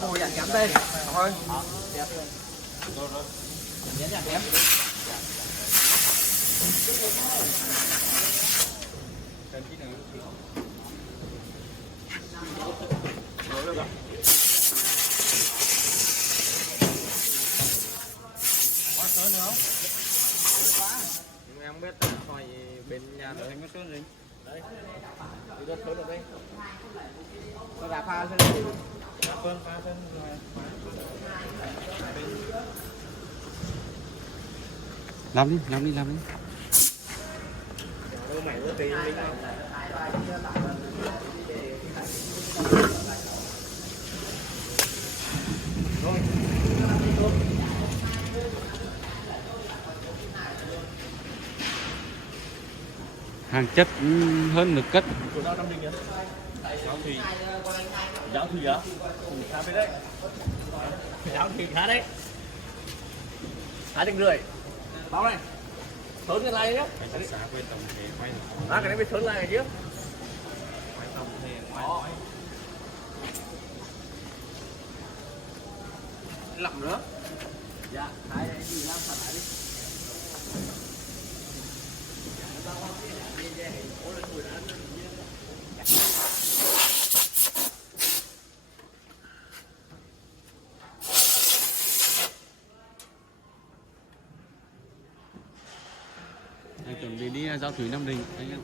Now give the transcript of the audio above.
Cô dặn kém đây. Thôi. Nhấn dặn kém. Có sớm nữa không? Nhưng em không biết hỏi bên nhà nữa có sớm gì. Đấy. Đi rất sớm được đây. Có đá pha xem đi. Đá phương pha xem rồi. Làm đi. Mày có tiền đi không? Hàng chất hơn được cất. Của nó 5 đinh nhá. Giáo thủy á? Khá với đấy. Giáo thủy khá đấy. 2,5 đinh. Báo này. Thớn cái này nhá. Cái này phải thớn lại chứ. Lậm nữa. Dạ, hai cái gì làm phản lại đi. Anh chuẩn bị đi giao thủy Nam Định anh em.